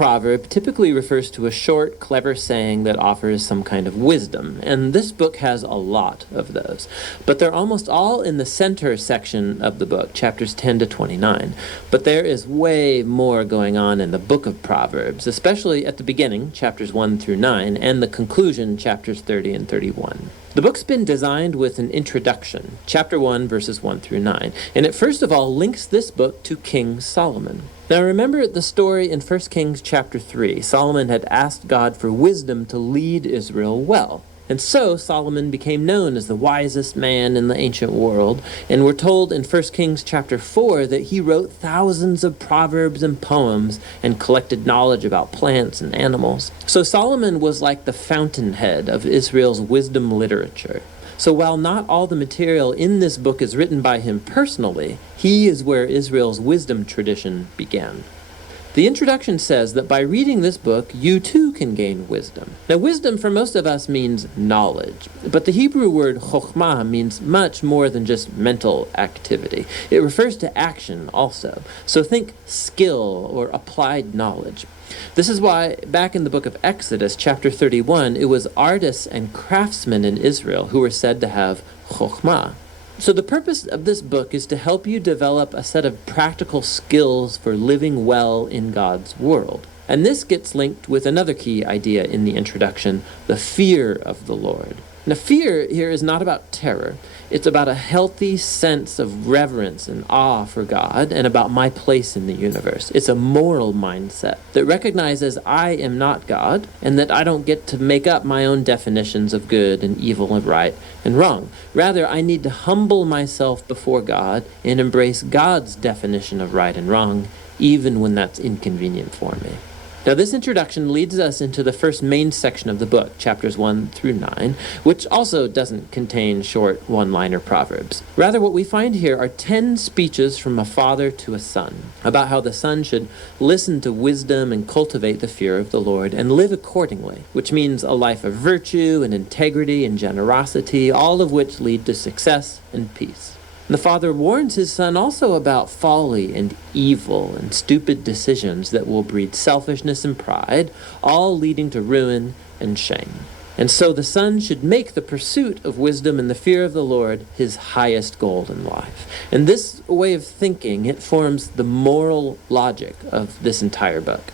proverb typically refers to a short, clever saying that offers some kind of wisdom, and this book has a lot of those. But they're almost all in the center section of the book, chapters 10 to 29. But there is way more going on in the book of Proverbs, especially at the beginning, chapters 1 through 9, and the conclusion, chapters 30 and 31. The book's been designed with an introduction, chapter 1, verses 1 through 9, and it first of all links this book to King Solomon. Now remember the story in 1 Kings chapter 3. Solomon had asked God for wisdom to lead Israel well. And so Solomon became known as the wisest man in the ancient world, and we're told in 1 Kings chapter 4 that he wrote thousands of proverbs and poems and collected knowledge about plants and animals. So Solomon was like the fountainhead of Israel's wisdom literature. So while not all the material in this book is written by him personally, he is where Israel's wisdom tradition began. The introduction says that by reading this book, you too can gain wisdom. Now, wisdom for most of us means knowledge, but the Hebrew word chokhmah means much more than just mental activity. It refers to action also. So think skill or applied knowledge. This is why back in the book of Exodus, chapter 31, it was artists and craftsmen in Israel who were said to have chokhmah. So the purpose of this book is to help you develop a set of practical skills for living well in God's world. And this gets linked with another key idea in the introduction, the fear of the Lord. Now, fear here is not about terror. It's about a healthy sense of reverence and awe for God and about my place in the universe. It's a moral mindset that recognizes I am not God and that I don't get to make up my own definitions of good and evil and right and wrong. Rather, I need to humble myself before God and embrace God's definition of right and wrong, even when that's inconvenient for me. Now, this introduction leads us into the first main section of the book, chapters 1 through 9, which also doesn't contain short one-liner proverbs. Rather, what we find here are 10 speeches from a father to a son about how the son should listen to wisdom and cultivate the fear of the Lord and live accordingly, which means a life of virtue and integrity and generosity, all of which lead to success and peace. The father warns his son also about folly and evil and stupid decisions that will breed selfishness and pride, all leading to ruin and shame. And so the son should make the pursuit of wisdom and the fear of the Lord his highest goal in life. And this way of thinking, it forms the moral logic of this entire book.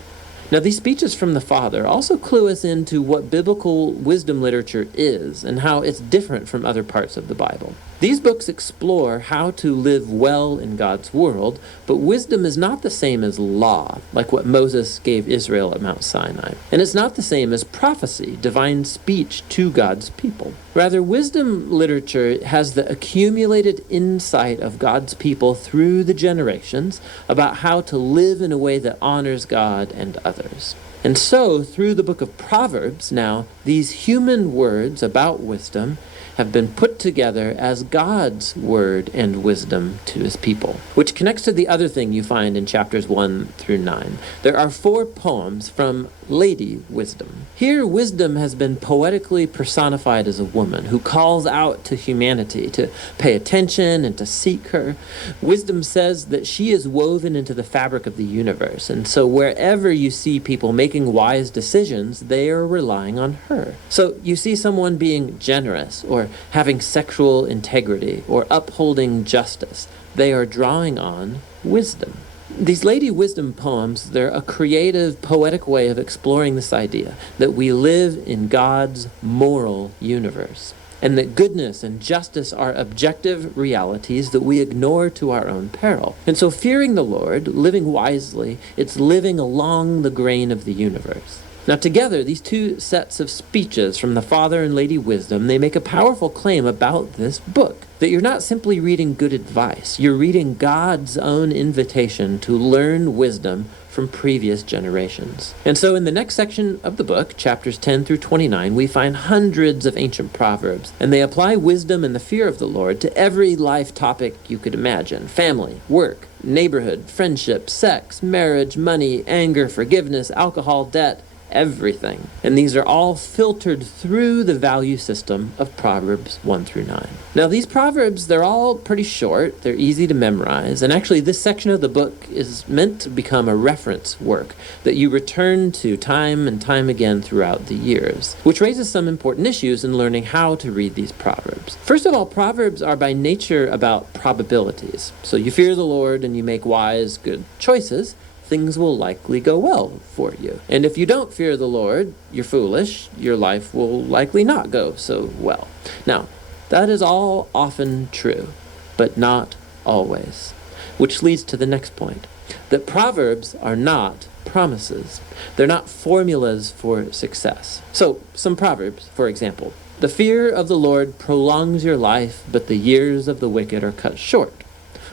Now, these speeches from the father also clue us into what biblical wisdom literature is and how it's different from other parts of the Bible. These books explore how to live well in God's world, but wisdom is not the same as law, like what Moses gave Israel at Mount Sinai. And it's not the same as prophecy, divine speech to God's people. Rather, wisdom literature has the accumulated insight of God's people through the generations about how to live in a way that honors God and others. And so, through the book of Proverbs now, these human words about wisdom have been put together as God's word and wisdom to his people, which connects to the other thing you find in chapters 1 through 9. There are 4 poems from Lady Wisdom. Here, wisdom has been poetically personified as a woman who calls out to humanity to pay attention and to seek her. Wisdom says that she is woven into the fabric of the universe, and so wherever you see people making wise decisions, they are relying on her. So you see someone being generous or having sexual integrity or upholding justice, they are drawing on wisdom. These Lady Wisdom poems, they're a creative, poetic way of exploring this idea that we live in God's moral universe, and that goodness and justice are objective realities that we ignore to our own peril. And so fearing the Lord, living wisely, it's living along the grain of the universe. Now together, these 2 sets of speeches from the Father and Lady Wisdom, they make a powerful claim about this book, that you're not simply reading good advice, you're reading God's own invitation to learn wisdom from previous generations. And so in the next section of the book, chapters 10 through 29, we find hundreds of ancient proverbs, and they apply wisdom and the fear of the Lord to every life topic you could imagine: family, work, neighborhood, friendship, sex, marriage, money, anger, forgiveness, alcohol, debt, everything. And these are all filtered through the value system of Proverbs 1 through 9. Now, these Proverbs, they're all pretty short, they're easy to memorize, and actually this section of the book is meant to become a reference work that you return to time and time again throughout the years, which raises some important issues in learning how to read these Proverbs. First of all, Proverbs are by nature about probabilities. So you fear the Lord and you make wise, good choices, things will likely go well for you. And if you don't fear the Lord, you're foolish, your life will likely not go so well. Now, that is all often true, but not always. Which leads to the next point, that Proverbs are not promises. They're not formulas for success. So, some Proverbs, for example. The fear of the Lord prolongs your life, but the years of the wicked are cut short.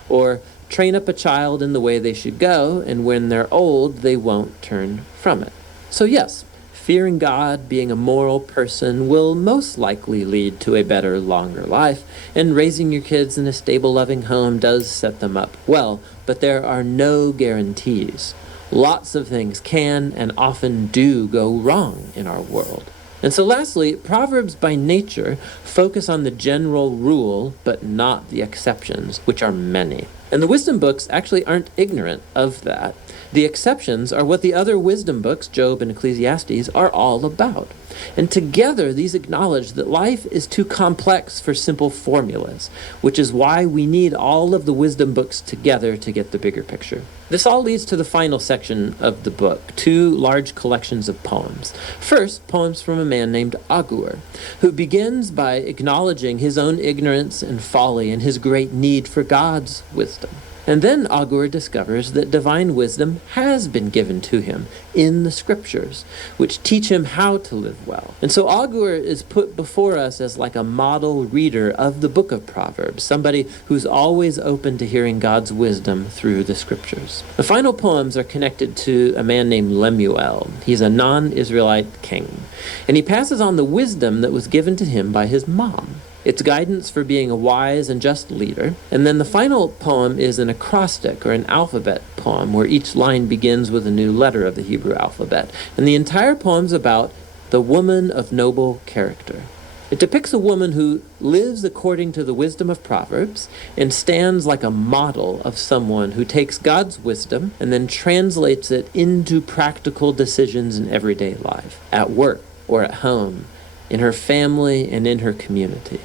Or, train up a child in the way they should go, and when they're old, they won't turn from it. So yes, fearing God, being a moral person, will most likely lead to a better, longer life, and raising your kids in a stable, loving home does set them up well, but there are no guarantees. Lots of things can and often do go wrong in our world. And so lastly, Proverbs by nature focus on the general rule, but not the exceptions, which are many. And the wisdom books actually aren't ignorant of that. The exceptions are what the other wisdom books, Job and Ecclesiastes, are all about. And together, these acknowledge that life is too complex for simple formulas, which is why we need all of the wisdom books together to get the bigger picture. This all leads to the final section of the book, two large collections of poems. First, poems from a man named Agur, who begins by acknowledging his own ignorance and folly and his great need for God's wisdom. And then Agur discovers that divine wisdom has been given to him in the scriptures, which teach him how to live well. And so Agur is put before us as like a model reader of the book of Proverbs, somebody who's always open to hearing God's wisdom through the scriptures. The final poems are connected to a man named Lemuel. He's a non-Israelite king, and he passes on the wisdom that was given to him by his mom. It's guidance for being a wise and just leader. And then the final poem is an acrostic or an alphabet poem where each line begins with a new letter of the Hebrew alphabet. And the entire poem's about the woman of noble character. It depicts a woman who lives according to the wisdom of Proverbs and stands like a model of someone who takes God's wisdom and then translates it into practical decisions in everyday life, at work or at home, in her family and in her community.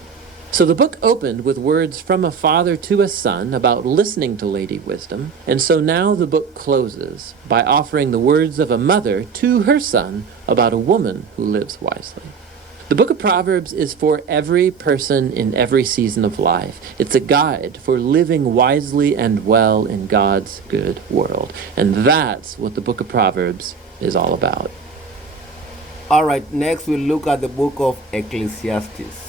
So the book opened with words from a father to a son about listening to Lady Wisdom, and so now the book closes by offering the words of a mother to her son about a woman who lives wisely. The book of Proverbs is for every person in every season of life. It's a guide for living wisely and well in God's good world. And that's what the book of Proverbs is all about. All right, next we'll look at the book of Ecclesiastes.